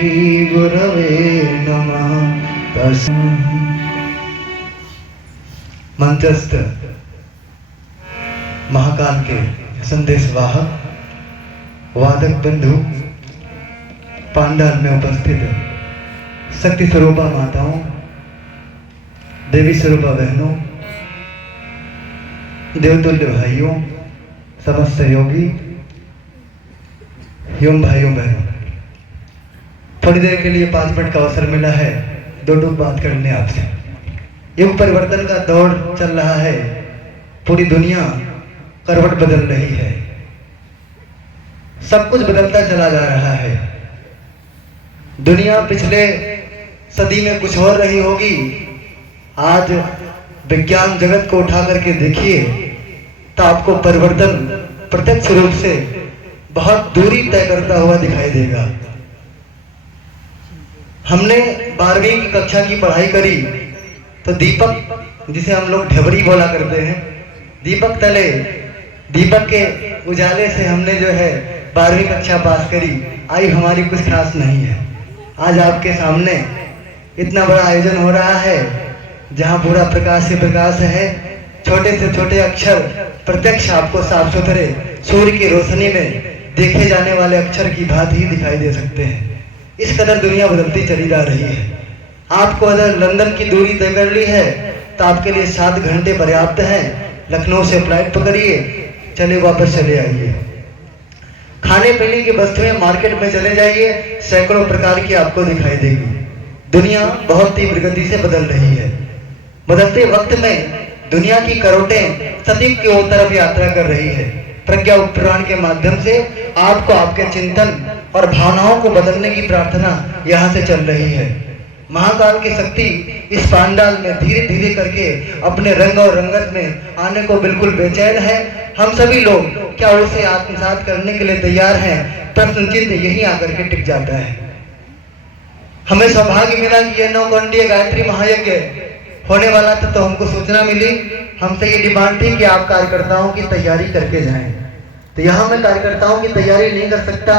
श्री गुरवे नमः। मंत्रस्थ महाकाल के संदेश वाहक वादक बंधु, पांडाल में उपस्थित शक्ति स्वरूपा माताओं, देवी स्वरूपा बहनों, देवतुल्य भाइयों, समस्त सहयोगी एवं भाइयों बहनों, थोड़ी देर के लिए 5 मिनट का अवसर मिला है दो टूक बात करने आपसे। युग परिवर्तन का दौर चल रहा है, पूरी दुनिया करवट बदल रही है, सब कुछ बदलता चला जा रहा है। दुनिया पिछले सदी में कुछ और रही होगी, आज विज्ञान जगत को उठा करके देखिए तो आपको परिवर्तन प्रत्यक्ष रूप से बहुत दूरी तय करता हुआ दिखाई देगा। हमने 12वीं की कक्षा की पढ़ाई करी तो दीपक, जिसे हम लोग ढबरी बोला करते हैं, दीपक तले, दीपक के उजाले से हमने जो है 12वीं कक्षा पास करी। आई हमारी कुछ खास नहीं है। आज आपके सामने इतना बड़ा आयोजन हो रहा है जहां पूरा प्रकाश से प्रकाश है। छोटे से छोटे अक्षर प्रत्यक्ष आपको साफ सुथरे सूर्य की रोशनी में देखे जाने वाले अक्षर की भांति ही दिखाई दे सकते हैं। इस कदर दुनिया बदलती चली जा रही है। आपको अगर लंदन की दूरी तय कर ली है तो आपके लिए 7 घंटे पर्याप्त है। लखनऊ से फ्लाइट पकड़िए, चले वापस चले आइए। खाने पीने की वस्तुएं मार्केट में चले जाइए, सैकड़ों प्रकार की आपको दिखाई देगी। दुनिया बहुत तीव्र गति से बदल रही है। बदलते वक्त में दुनिया की करोटें सतयुग की ओर तरफ यात्रा कर रही है। प्रज्ञा उपपुराण के माध्यम से आपको आपके चिंतन और भावनाओं को बदलने की प्रार्थना यहाँ से चल रही है। महाकाल की शक्ति इस पांडाल में धीरे धीरे करके अपने रंग और रंगत में आने को बिल्कुल बेचैन है। हम सभी लोग क्या उसे आत्मसात करने के लिए तैयार हैं? प्रश्न चिन्ह यही आकर के टिक जाता है। हमें सौभाग्य मिला कि यह 9 कंडीय गायत्री महायज्ञ होने वाला था, तो हमको सूचना मिली। हमसे ये डिमांड थी कि आप कार्यकर्ताओं की तैयारी करके जाएं। तो यहाँ मैं कार्यकर्ताओं की तैयारी नहीं कर सकता।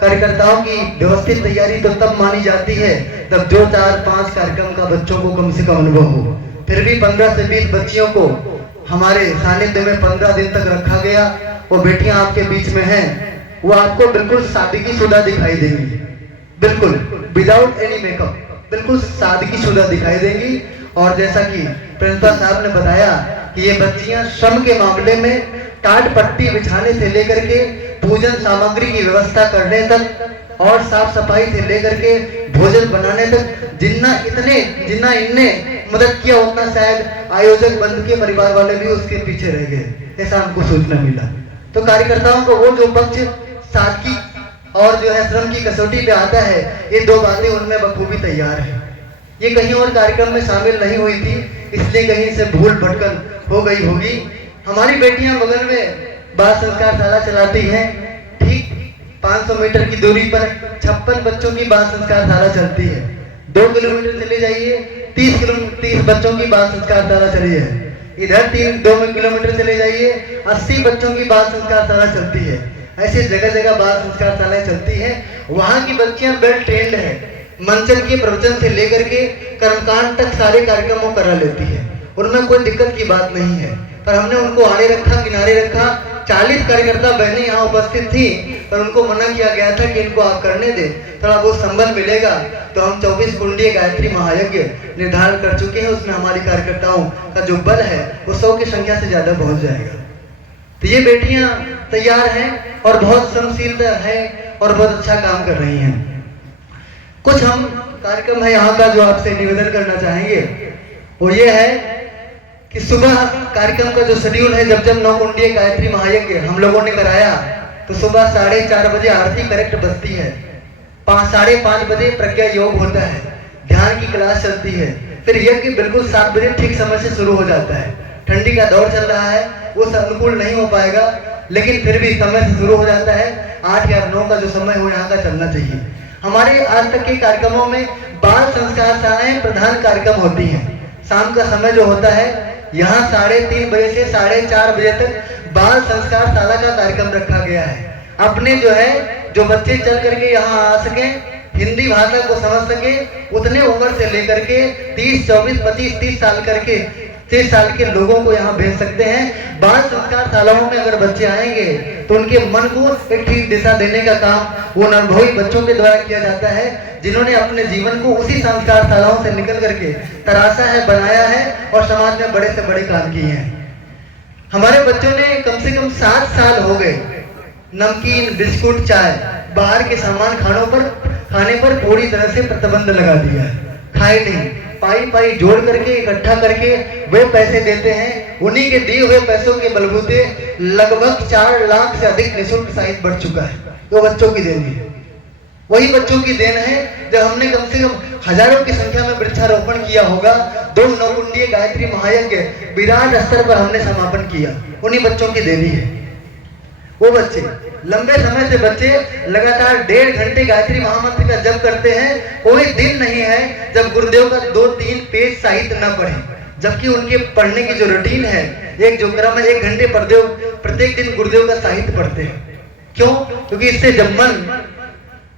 कार्यकर्ताओं की व्यवस्थित तैयारी तो तब मानी जाती है जब 2, 4, 5 कार्यक्रम का बच्चों को कम से कम अनुभव हो। फिर भी 15 से 20 बच्चियों को हमारे सानिध्य में 15 दिन तक रखा गया। वो बेटियां आपके बीच में हैं, वो आपको बिल्कुल सादगीशुदा दिखाई देंगी, बिल्कुल विदाउट एनी मेकअप, बिल्कुल सादगीशुदा दिखाई देंगी। और जैसा कि प्रिंसिपल साहब ने बताया कि ये बच्चियां श्रम के मामले में टाट पट्टी बिछाने से लेकर के पूजन सामग्री की व्यवस्था करने तक और साफ सफाई से लेकर के भोजन बनाने तक जितना इनने मदद किया उतना शायद आयोजक बंधु के परिवार वाले भी उसके पीछे रह गए, ऐसा हमको सूचना मिला। तो कार्यकर्ताओं को वो जो पक्ष सादगी और जो है श्रम की कसौटी पे आता है, ये 2 बातें उनमें बखूबी तैयार है। ये कहीं और कार्यक्रम में शामिल नहीं हुई थी, इसलिए कहीं से भूल भटकन हो गई होगी। हमारी बेटियां बगल में बाल संस्कार शाला चलाती हैं। ठीक 500 मीटर की दूरी पर 56 बच्चों की बाल संस्कार शाला चलती है। 2 किलोमीटर चले जाइए, 30 बच्चों की बाल संस्कार शाला चली है। इधर 2 किलोमीटर चले जाइए, 80 बच्चों की बाल संस्कार शाला चलती है। ऐसे जगह जगह बाल संस्कार शालाएं चलती है। वहां की बच्चियां वेल ट्रेंड है। मंचन के प्रवचन से लेकर के कर्मकांड तक सारे कार्यक्रमों करा लेती है, उनमें कोई दिक्कत की बात नहीं है। पर हमने उनको आड़े रखा, किनारे रखा। 40 कार्यकर्ता बहनें यहाँ उपस्थित थी, पर उनको मना किया गया था कि इनको आप करने दें, थोड़ा बहुत संबल मिलेगा। तो हम 24 कुंडीय गायत्री महायज्ञ निर्धारण कर चुके हैं। उसमें हमारी कार्यकर्ताओं का जो बल है वो 100 की संख्या से ज्यादा पहुंच जाएगा। तो ये बेटियां तैयार हैं और बहुत श्रमशील है और बहुत अच्छा काम कर रही हैं। कुछ हम कार्यक्रम है यहाँ का जो आपसे निवेदन करना चाहेंगे, वो ये है कि सुबह कार्यक्रम का जो शेड्यूल है, जब 9 कुंडीय गायत्री महायज्ञ हम लोगों ने कराया तो सुबह 4:30 बजे आरती करेक्ट बजती है। 5:30 बजे प्रज्ञा योग होता है, ध्यान की क्लास चलती है। फिर यज्ञ बिल्कुल 7 बजे ठीक समय से शुरू हो जाता है। ठंडी का दौर चल रहा है, वो अनुकूल नहीं हो पाएगा, लेकिन फिर भी समय से शुरू हो जाता है। 8 या 9 का जो समय हो यहाँ का चलना चाहिए। हमारे आज तक के कार्यक्रमों में बाल संस्कार शालाएं प्रधान कार्यक्रम होती हैं। शाम का समय जो होता है, यहाँ 3:30 बजे से 4:30 बजे तक बाल संस्कार शाला का कार्यक्रम रखा गया है। अपने जो बच्चे चल करके यहाँ आ सकें, हिंदी भाषा को समझ सके, उतने उम्र से लेकर के 30, 24, 25, 30 साल करके 30 साल के लोगों को यहाँ भेज सकते हैं। बाल संस्कार शालाओं में अगर बच्चे आएंगे तो उनके मन को एक ठीक दिशा देने का काम वो अनुभवी बच्चों के द्वारा किया जाता है, जिन्होंने अपने जीवन को उसी संस्कार शालाओं से निकल करके तराशा है, बनाया है और समाज में बड़े से बड़े काम किए हैं। हमारे बच्चों ने कम से कम 7 साल हो गए नमकीन, बिस्कुट, चाय, बाहर के सामान खाने पर पूरी तरह से प्रतिबंध लगा दिया है। खाए नहीं, पाई जोड़ करके इकट्ठा करके वे पैसे देते हैं। उन्हीं के दिए हुए पैसों के बलबूते लगभग 4 लाख से अधिक निःशुल्क साहित्य बढ़ चुका है। वो बच्चों की देन है, वही बच्चों की देन है जब हमने कम से कम हजारों की संख्या में वृक्षारोपण किया होगा। 2 नवकुंडीय गायत्री महायज्ञ विराट स्तर पर हमने समापन किया, उन्हीं बच्चों की देन है। वो बच्चे लंबे समय से बच्चे लगातार 1.5 घंटे गायत्री महामंत्र का जप करते हैं। कोई दिन नहीं है जब गुरुदेव का 2-3 पेज साहित्य न पढ़े, जबकि उनके पढ़ने की जो रूटीन है, एक जो क्रम है, 1 घंटे प्रत्येक दिन गुरुदेव का साहित्य पढ़ते हैं। क्यों? क्योंकि इससे जब मन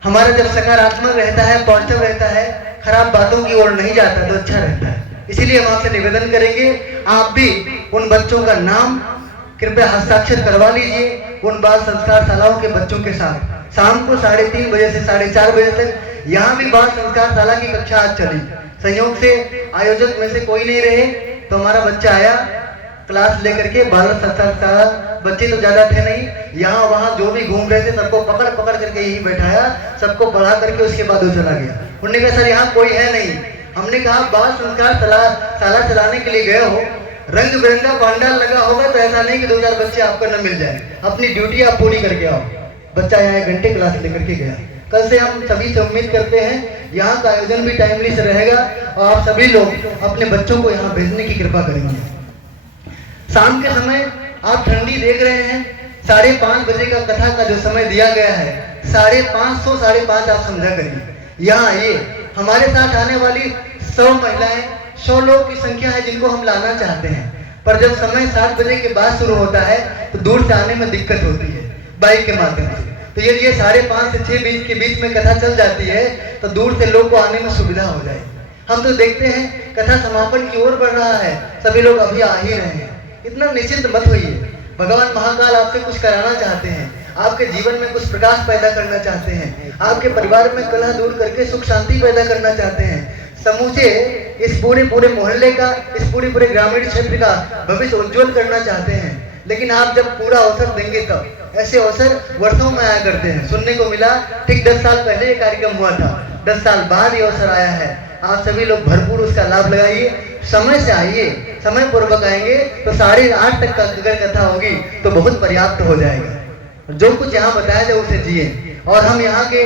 हमारा जब सकारात्मक रहता है, पॉजिटिव रहता है, खराब बातों की ओर नहीं जाता तो अच्छा रहता है। इसीलिए हम आपसे निवेदन करेंगे, आप भी उन बच्चों का नाम कृपया हस्ताक्षर करवा लीजिए उन बाल संस्कार शालाओं के बच्चों के साथ। शाम को 3:30 बजे से 4:30 बजे तक यहाँ भी बाल संस्कार शाला की कक्षा आज चली। संयोग से आयोजक में से कोई नहीं रहे तो हमारा बच्चा आया क्लास लेकर के। बाल संस्कार शाला बच्चे तो ज्यादा थे नहीं, यहाँ वहाँ जो भी घूम रहे थे सबको पकड़ करके यही बैठाया, सबको पढ़ा करके उसके बाद वो चला गया। उन्होंने कहा सर यहाँ कोई है नहीं। हमने कहा बाल संस्कार शाला चलाने के लिए गए हो, रंग बिरंगा पंडाल लगा होगा तो ऐसा नहीं कि 2-4 बच्चे आपको न मिल जाए। अपनी ड्यूटी आप पूरी करके आओ। बच्चा यहाँ 1 घंटे क्लास लेकर के गया। कल से हम सभी से उम्मीद करते हैं यहाँ का आयोजन भी टाइमली से रहेगा और आप सभी लोग अपने बच्चों को यहाँ भेजने की कृपा करेंगे। शाम के समय आप ठंडी देख रहे हैं, 5:30 बजे का कथा का जो समय दिया गया है, 5:50 5:30 आप समझा करिए। यहाँ आइए, हमारे साथ आने वाली 100 महिलाएं, 100 लोग की संख्या है जिनको हम लाना चाहते हैं, पर जब समय 7 बजे के बाद शुरू होता है तो दूर से आने में दिक्कत होती है बाइक के माध्यम से। तो यदि ये 5:30 से 6 के बीच में कथा चल जाती है तो दूर से लोग को आने में सुविधा हो जाए। हम तो देखते हैं कथा समापन की ओर बढ़ रहा है, सभी लोग अभी आ ही रहे हैं। इतना निश्चिंत मत होइए। भगवान महाकाल आपसे कुछ कराना चाहते हैं, आपके जीवन में कुछ प्रकाश पैदा करना चाहते हैं, आपके परिवार में कलह दूर करके सुख शांति पैदा करना चाहते हैं। समूचे इस पूरे मोहल्ले का, इस पूरे ग्रामीण क्षेत्र का भविष्य उज्जवल करना चाहते हैं। लेकिन आप जब पूरा अवसर देंगे तब। ऐसे अवसर वर्षों में आया करते हैं। सुनने को मिला ठीक 10 साल पहले ये कार्यक्रम हुआ था, 10 साल बाद ये अवसर आया है। आप सभी लोग भरपूर उसका लाभ लगाइए, समय से आइए, समय पूर्वक आएंगे तो 8:30 तक का अगर कथा होगी तो बहुत पर्याप्त हो जाएगा। जो कुछ यहाँ बताया जाए उसे जिए। और हम यहाँ के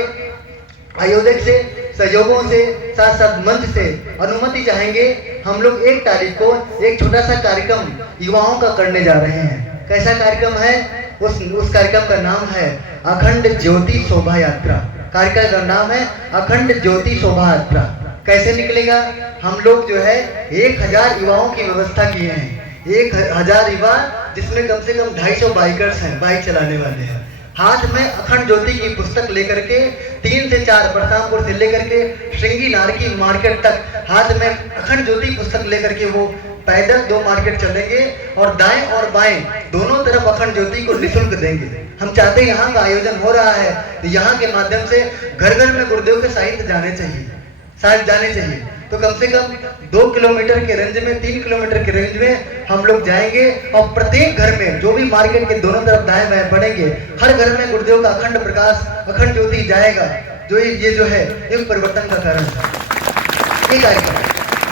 आयोजक से, सहयोगों से, साथ मंच से अनुमति चाहेंगे। हम लोग 1 तारीख को एक छोटा सा कार्यक्रम युवाओं का करने जा रहे हैं। कैसा कार्यक्रम है? उस कार्यक्रम का नाम है अखंड ज्योति शोभा यात्रा। कार्यक्रम का नाम है अखंड ज्योति शोभा यात्रा। कैसे निकलेगा? हम लोग जो है 1000 युवाओं की व्यवस्था किए हैं। 1000 युवा, जिसमें कम से कम 250 बाइकर्स हैं, बाइक चलाने वाले हैं। हाथ में अखंड ज्योति की पुस्तक लेकर के 3 से 4 परसामपुर से लेकर के श्रृंगी नारकी मार्केट तक हाथ में अखंड ज्योति पुस्तक लेकर के वो पैदल 2 मार्केट चलेंगे और दाएं और बाएं दोनों तरफ अखंड ज्योति को निःशुल्क देंगे। हम चाहते हैं यहाँ का आयोजन हो रहा है तो यहाँ के माध्यम से घर घर में गुरुदेव के साहित्य जाने चाहिए। तो कम से कम 2 किलोमीटर के रेंज में, 3 किलोमीटर के रेंज में हम लोग जाएंगे और प्रत्येक घर में जो भी मार्केट के दोनों तरफ दाएं बाएं पड़ेंगे, हर घर में गुरुदेव का अखंड प्रकाश, अखंड ज्योति जाएगा। जो ये जो है एक परिवर्तन का कारण है ये कार्यक्रम।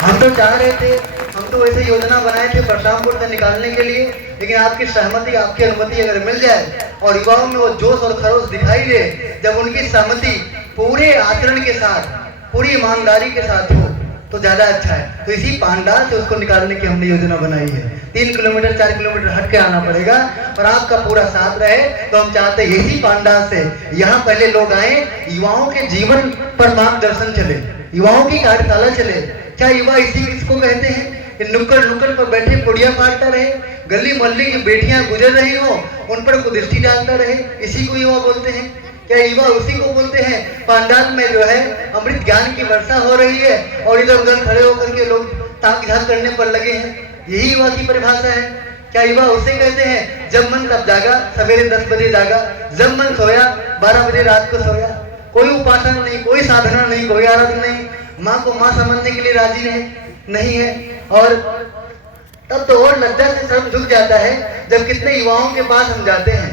हम तो चाह रहे थे, हम तो वैसे योजना बनाए थे परशुरामपुर से निकालने के लिए, लेकिन आपकी सहमति, आपकी अनुमति अगर मिल जाए और युवाओं में वो जोश और खरोश दिखाई दे, जब उनकी सहमति पूरे आचरण के साथ, पूरी ईमानदारी के साथ हो तो ज्यादा अच्छा है। तो इसी पांडाल से उसको निकालने की हमने योजना बनाई है। 3 किलोमीटर 4 किलोमीटर हट के आना पड़ेगा और आपका पूरा साथ रहे। तो हम चाहते हैं यही पांडाल से यहाँ पहले लोग आए, युवाओं के जीवन पर मार्गदर्शन चले, युवाओं की कार्यशाला चले। क्या युवा इसको कहते हैं? नुक्कड़ पर बैठे पुड़िया फाड़ता रहे, गली मोहल्ले की बेटियां गुजर रही हो उन पर कुदृष्टि डालता रहे, इसी को युवा बोलते हैं। क्या युवा उसी को बोलते हैं? पंडाल में जो है अमृत ज्ञान की वर्षा हो रही है और इधर उधर खड़े होकर के लोग ताक झाक करने पर लगे हैं, यही युवा की परिभाषा है? क्या युवा उसे कहते हैं जब मन तब जागा, सवेरे 10 बजे जागा, जब मन सोया 12 बजे रात को सोया, कोई उपासना नहीं, कोई साधना नहीं, कोई आराधना नहीं, माँ को माँ समझने के लिए राजी नहीं है। और तब तो और लज्जा से सर झुक जाता है जब कितने युवाओं के पास हम जाते हैं,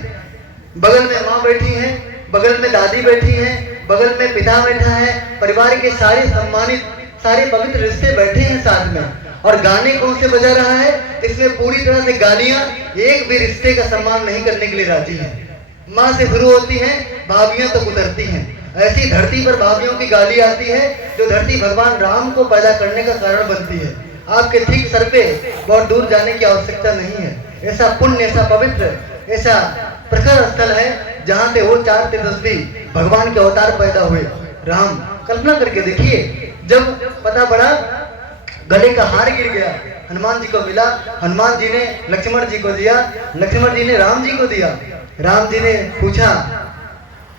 बगल में माँ बैठी है, बगल में दादी बैठी है, बगल में पिता बैठा है, परिवार के सारे सम्मानित सारे पवित्र रिश्ते बैठे हैं साथ में, और गाने कौन से बजा रहा है? इसमें पूरी तरह से गालियां, एक भी रिश्ते का सम्मान नहीं करने के लिए राजी है। माँ से शुरू होती हैं, भाभियां तक उतरती हैं। ऐसी धरती पर भाभियों की गाली आती है जो धरती भगवान राम को पैदा करने का कारण बनती है। आपके ठीक सर पे बहुत दूर जाने की आवश्यकता नहीं है। ऐसा पुण्य, ऐसा पवित्र, ऐसा प्रखर स्थल है जहाँ से वो 4 तेजस्वी भगवान के अवतार पैदा हुए, राम। कल्पना करके देखिए, जब पता पड़ा गले का हार गिर गया, हनुमान जी को मिला, हनुमान जी ने लक्ष्मण जी को दिया, लक्ष्मण जी ने राम जी को दिया। राम जी ने पूछा,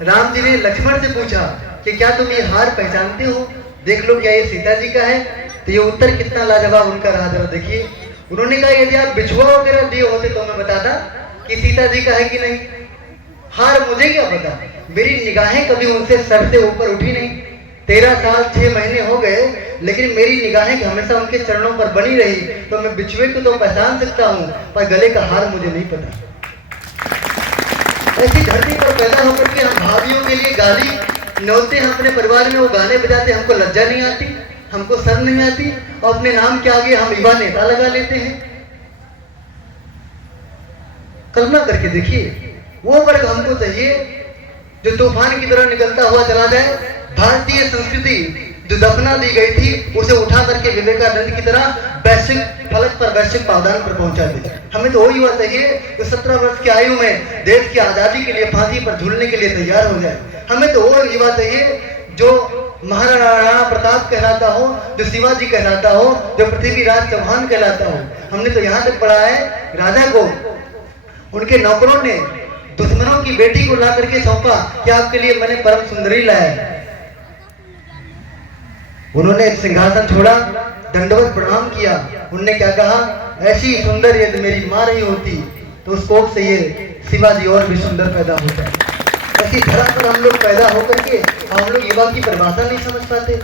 राम जी ने लक्ष्मण से पूछा कि क्या तुम ये हार पहचानते हो? देख लो क्या ये सीता जी का है? तो ये उत्तर कितना लाजवाब उनका रहा, जरा देखिए। उन्होंने कहा यदि आप बिछुआ वगैरह दिए होते तो मैं बताता कि सीता जी का है कि नहीं। हार मुझे क्या पता, मेरी निगाहें कभी उनसे सर से ऊपर उठी नहीं। 13 साल 6 महीने हो गए, लेकिन मेरी निगाहें हमेशा उनके चरणों पर बनी रही। तो मैं बिछुए को तो पहचान सकता हूँ, पर गले का हार मुझे नहीं पता। ऐसी धरती पर पैदा होकर के हम भाभियों के लिए गाली नौते हैं अपने परिवार में, वो गाने बजाते, हमको लज्जा नहीं आती, हमको शर्म नहीं आती, और अपने नाम के आगे हम युवा नेता लगा लेते हैं। कल्पना करके देखिए, वो वर्ग हमको चाहिए जो तूफान की तरह निकलता हुआ चला जाए। भारतीय संस्कृति जो दफना दी गई थी उसे उठा करके विवेकानंद की तरह वैश्विक फलक पर, वैश्विक पावदान पर पहुंचा दे। हमें तो वो युवा चाहिए जो 17 वर्ष की आयु में देश की आजादी के लिए फांसी पर झूलने के लिए तैयार हो जाए। हमें तो वो युवा चाहिए जो महाराणा प्रताप कहलाता हो, जो शिवाजी कहलाता हो, जो पृथ्वीराज चौहान कहलाता हो। हमने तो यहाँ तक पढ़ा है, राजा को उनके नौकरों ने दुश्मनों की बेटी को ला करके सौंपा कि आपके लिए मैंने परम सुंदरी लाया। उन्होंने सिंहासन छोड़ा, दंडवत प्रणाम किया। उन्होंने क्या कहा, ऐसी सुंदर यदि मेरी माँ रही होती तो उस कोख से ये शिवाजी और भी सुंदर पैदा होता। ऐसी धर्म पर हम लोग पैदा होकर के हम लोग युवा की परिभाषा नहीं समझ पाते।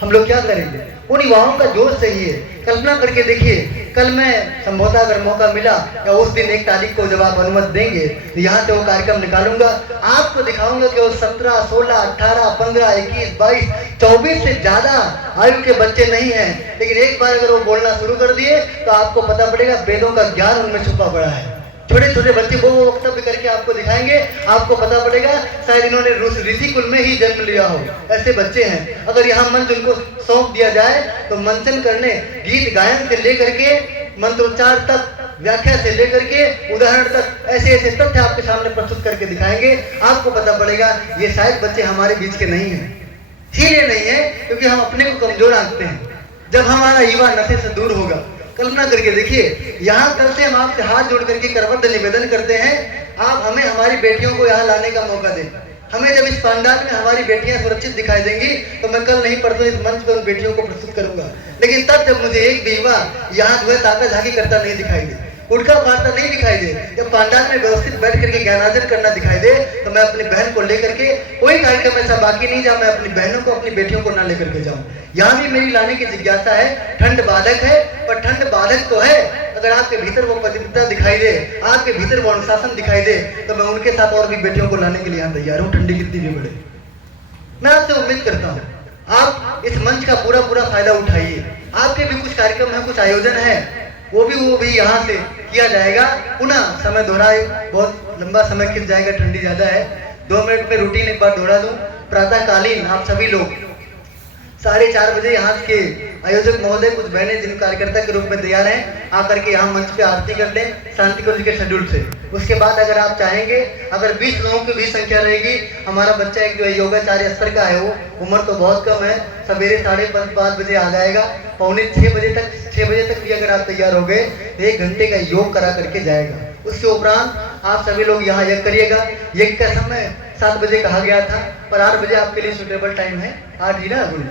हम लोग क्या करेंगे? उन युवाओं का जोश चाहिए। कल्पना करके देखिए, कल मैं संभवतः अगर मौका मिला या उस दिन 1 तारीख को जब आप अनुमति देंगे तो यहाँ से वो कार्यक्रम निकालूंगा, आपको दिखाऊंगा कि वो 17, 16, 18, 15, 21, 22, 24 से ज्यादा आयु के बच्चे नहीं हैं, लेकिन एक बार अगर वो बोलना शुरू कर दिए तो आपको पता पड़ेगा वेदों का ज्ञान उनमें छुपा पड़ा है। छोटे छोटे बच्चे वो वक्तव्य करके आपको दिखाएंगे, आपको पता पड़ेगा शायद इन्होंने ऋषि कुल में ही जन्म लिया हो। ऐसे बच्चे हैं। अगर यहाँ मंच उनको सौंप दिया जाए तो मंचन करने, गीत गायन से लेकर के मंत्रोच्चार तक, व्याख्या से लेकर के उदाहरण तक ऐसे ऐसे तथ्य आपके सामने प्रस्तुत करके दिखाएंगे। आपको पता पड़ेगा ये शायद बच्चे हमारे बीच के नहीं हैं। इसीलिए नहीं है क्योंकि हम अपने को कमजोर आंकते हैं। जब हमारा युवा नशे से दूर होगा, कल्पना करके देखिए, यहाँ कल से हम आपसे हाथ जोड़ करके करबद्ध निवेदन करते हैं, आप हमें हमारी बेटियों को यहाँ लाने का मौका दें। हमें जब इस पंडाल में हमारी बेटियां सुरक्षित दिखाई देंगी तो मैं कल नहीं परसों इस मंच पर उन बेटियों को प्रस्तुत करूंगा। लेकिन तब जब मुझे एक भी युवा यहाँ जो है ताका झाकी करता नहीं दिखाई दे, उड़का मारता नहीं दिखाई दे, जब पंडाल में व्यवस्थित बैठ करके ज्ञानार्जन करना दिखाई दे, तो मैं अपनी बहन को लेकर के कोई कार्यक्रम ऐसा बाकी नहीं जहाँ मैं अपनी बहनों को, अपनी बेटियों को ना लेकर के जाऊँ। यहाँ भी मेरी लाने की जिज्ञासा है। ठंड बाधक है, पर ठंड बाधक तो है, अगर आपके भीतर वो पवित्रता दिखाई दे, आपके भीतर वो अनुशासन दिखाई दे, तो मैं उनके साथ और भी बेटियों को लाने के लिए यहाँ तैयार हूँ, ठंडी कितनी भी बढ़े। मैं आपसे उम्मीद करता हूँ आप इस मंच का पूरा पूरा फायदा उठाइए। आपके भी कुछ कार्यक्रम है, कुछ आयोजन है, वो भी यहाँ से किया जाएगा। पुनः समय दोहराए, बहुत लंबा समय खिंच जाएगा, ठंडी ज्यादा है। 2 मिनट में रूटीन एक बार दोहरा दूं। प्रातःकालीन आप सभी लोग 4:30 बजे यहाँ के आयोजक महोदय, कुछ बहनें जिन कार्यकर्ता के रूप में तैयार हैं, आकर के यहाँ मंच पे आरती कर लें शांति कुंज के शेड्यूल से। उसके बाद अगर आप चाहेंगे, अगर 20 लोगों की भी संख्या रहेगी, हमारा बच्चा एक जो है योगाचार्य स्तर का है, वो उम्र तो बहुत कम है, सवेरे 5:30 बजे आ जाएगा। 5:45 बजे तक, 6 बजे तक भी अगर आप तैयार हो गए तो 1 घंटे का योग करा करके जाएगा। उसके उपरांत आप सभी लोग यहाँ यज्ञ करिएगा। यज्ञ का समय 7 बजे कहा गया था, पर 8 बजे आपके लिए सुटेबल टाइम है। 8 ही ना गुरु,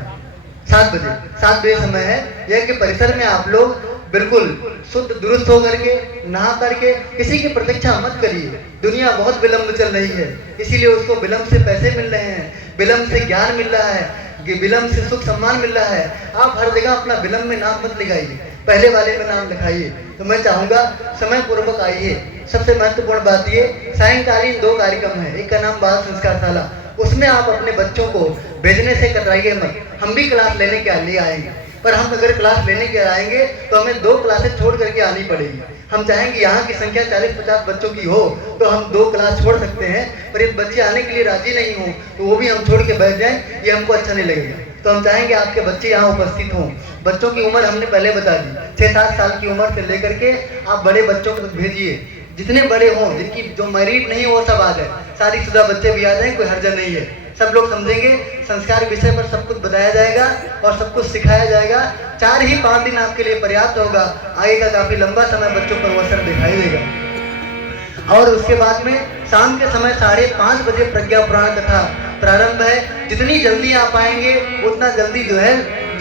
7 बजे, 7 बजे समय है। यह कि परिसर में आप लोग बिल्कुल शुद्ध दुरुस्त होकर के नहा करके, किसी की प्रतीक्षा मत करिए। दुनिया बहुत विलंब चल रही है, इसीलिए उसको विलंब से पैसे मिल रहे हैं, विलंब से ज्ञान मिल रहा है, विलंब से सुख सम्मान मिल रहा है। आप हर जगह अपना विलंब में नाम मत लिखाइए, पहले वाले में नाम लिखाइए। तो मैं चाहूँगा समय पूर्वक आइए। सबसे महत्वपूर्ण बात ये, सायंकालीन 2 कार्यक्रम है। एक का नाम बाल संस्कारशाला, उसमें आप अपने बच्चों को भेजने से कतराइए मत। हम भी क्लास लेने के लिए आएंगे, पर हम अगर क्लास लेने के आएंगे तो हमें 2 क्लासेस छोड़ करके आनी पड़ेगी। हम चाहेंगे यहाँ की संख्या 40-50 बच्चों की हो तो हम 2 क्लास छोड़ सकते हैं, पर यदि बच्चे आने के लिए राजी नहीं हो तो वो भी हम छोड़ के बैठ जाएं, ये हमको अच्छा नहीं लगेगा। तो हम चाहेंगे आपके बच्चे यहाँ उपस्थित हों। बच्चों की उम्र हमने पहले बता दी, 6-7 साल की उम्र से लेकर के आप बड़े बच्चों को भेजिए, जितने बड़े हों, जिनकी जो मैरिड नहीं हो वो सब आ जाए, शादीशुदा बच्चे भी आ जाए, कोई हर्जा नहीं है। सब लोग समझेंगे, संस्कार विषय पर सब कुछ बताया जाएगा और सब कुछ सिखाया जाएगा। 4 ही 5 दिन आपके लिए पर्याप्त होगा, आगे का काफी लंबा समय बच्चों पर वो असर दिखाई देगा। और उसके बाद में शाम के समय 5:30 बजे प्रज्ञा पुराण कथा प्रारंभ है। जितनी जल्दी आप आएंगे उतना जल्दी जो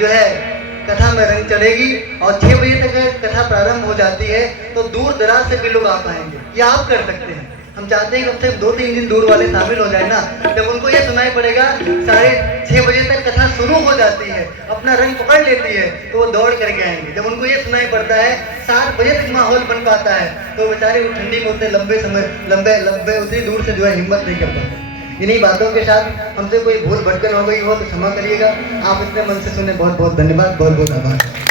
है कथा में रंग चढ़ेगी। और 6 बजे तक कथा प्रारंभ हो जाती है, तो दूर दराज से भी लोग आ पाएंगे। ये आप कर सकते हैं। हम चाहते हैं कि कम से कम 2-3 दिन दूर वाले शामिल हो जाए ना, जब उनको ये सुनाई पड़ेगा 6:30 बजे तक कथा शुरू हो जाती है, अपना रंग पकड़ लेती है, तो वो दौड़ करके आएंगे। जब उनको ये सुनाई पड़ता है 7 बजे तक माहौल बन पाता है, तो बेचारे ठंडी में उतने लंबे उतनी दूर से जो है हिम्मत नहीं कर पाते। इन्हीं बातों के साथ हमसे कोई भूल भटकन हो गई हो तो क्षमा करिएगा। आप इतने मन से सुने, बहुत बहुत धन्यवाद, बहुत बहुत आभार।